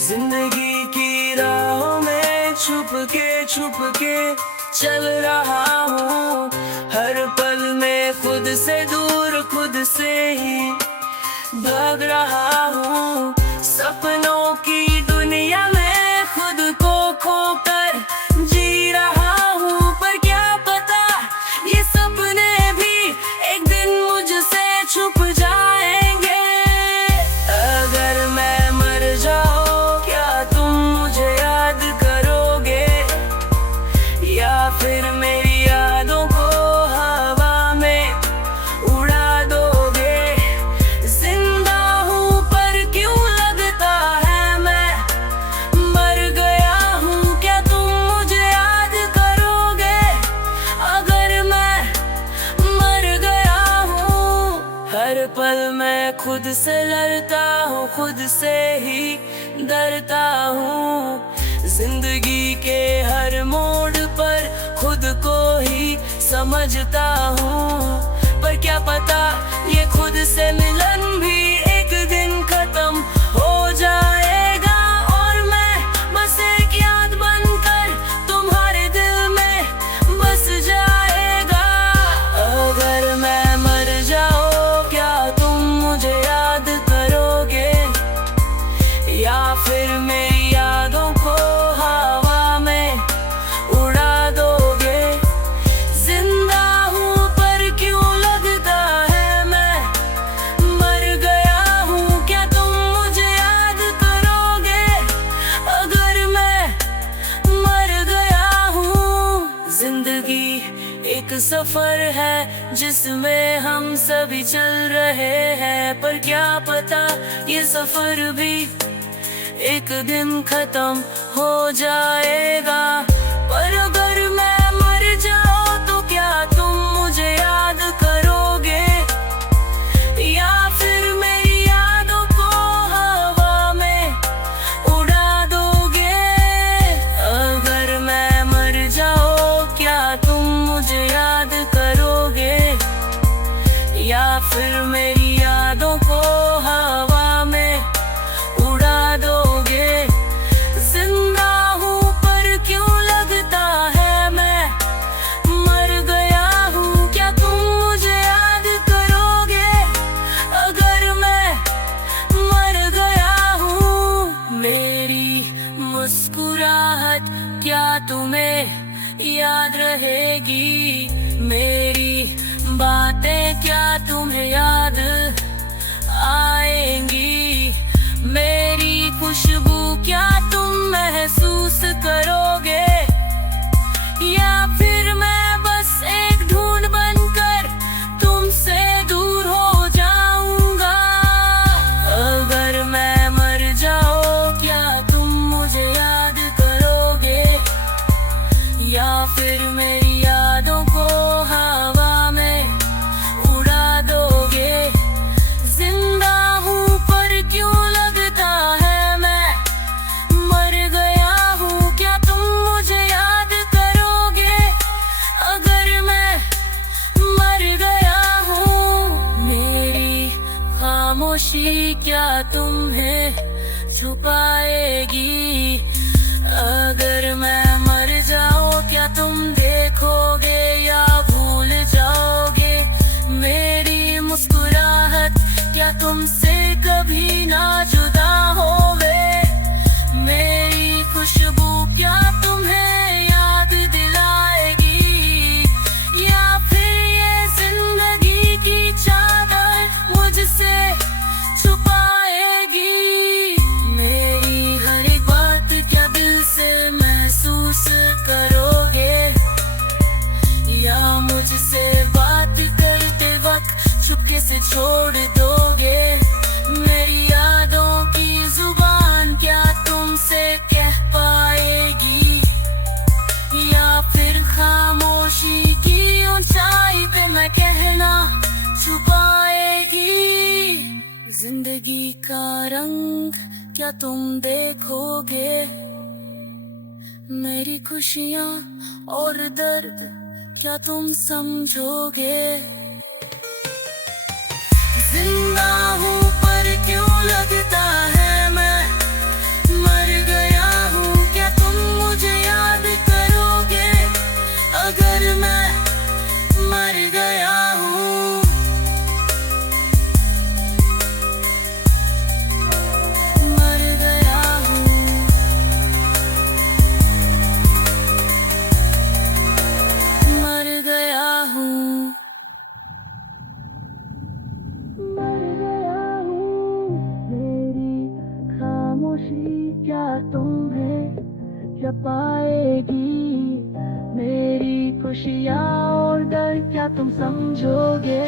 जिंदगी की राहों में छुप के चल रहा हूँ। हर पल में खुद से दूर, खुद से ही भाग रहा हूँ। सपनों की दुनिया में खुद को खोकर जी रहा हूँ। पर क्या पता ये सपने भी एक दिन मुझसे छुप जाएंगे। अगर मैं मर जाऊँ क्या तुम मुझे याद करोगे, या फिर मेरी यादों को हवा में उड़ा दोगे। जिंदा हूँ पर क्यों लगता है मैं मर गया हूँ। क्या तुम मुझे याद करोगे अगर मैं मर गया हूँ। हर पल मैं खुद से लड़ता हूँ, खुद से ही डरता हूँ। जिंदगी के हर मोड़ पर खुद को ही समझता हूँ। पर क्या पता ये खुद से मिलन भी एक दिन खत्म हो जाएगा, और मैं बस एक याद बनकर तुम्हारे दिल में बस जाएगा। अगर मैं मर जाऊँ क्या तुम मुझे याद करोगे, या फिर मेरी यादों को हवा में उड़ा दोगे। जिंदा हूँ पर क्यों लगता है मैं मर गया हूँ। क्या तुम मुझे याद करोगे अगर मैं मर गया हूँ। जिंदगी एक सफर है जिसमें हम सभी चल रहे हैं। पर क्या पता ये सफर भी एक दिन खत्म हो जाएगा। पर अगर मैं मर जाऊँ तो क्या तुम मुझे याद करोगे, या फिर मेरी यादों को हवा में उड़ा दोगे। अगर मैं मर जाऊँ क्या तुम मुझे याद करोगे, या फिर मेरी यादों को हवा में उड़ा दोगे। जिंदा हूँ पर क्यों लगता है मैं मर गया हूँ। क्या तुम मुझे याद करोगे अगर मैं मर गया हूँ। मेरी मुस्कुराहट क्या तुम्हें याद रहेगी, मेरी बातें क्या तुम्हें याद आएंगी। मेरी खुशबू क्या तुम महसूस करोगे, या फिर मैं बस एक धुन बनकर तुमसे दूर हो जाऊंगा। अगर मैं मर जाऊँ क्या तुम मुझे याद करोगे, या फिर मेरी यादों को हवा में उड़ा दोगे। जिंदा हूँ पर क्यों लगता है मैं मर गया हूँ। क्या तुम मुझे याद करोगे अगर मैं मर गया हूँ। मेरी खामोशी क्या तुम्हें छुपाएगी, अगर मैं मर जाऊँ क्या तुम देखोगे या भूल जाओगे। मेरी मुस्कुराहट क्या तुमसे कभी ना जुदा होवे, मेरी खुशबू क्या तुम्हें याद दिलाएगी, या फिर ये जिंदगी की चादर मुझसे छुपाएगी। मेरी हर एक बात क्या दिल से महसूस करोगे, या मुझसे बात करते वक्त चुपके से छोड़ दोगे। मेरी यादों की जुबान क्या तुमसे कह पाएगी, या फिर खामोशी की ऊंचाई पे मैं कहना छुपाएगी। जिंदगी का रंग क्या तुम देखोगे, मेरी खुशियाँ और दर्द क्या तुम समझोगे। जिंदा हूँ पर क्यों लगता है मैं तुम्हें क्या पाएगी मेरी खुशियाँ और डर क्या तुम समझोगे।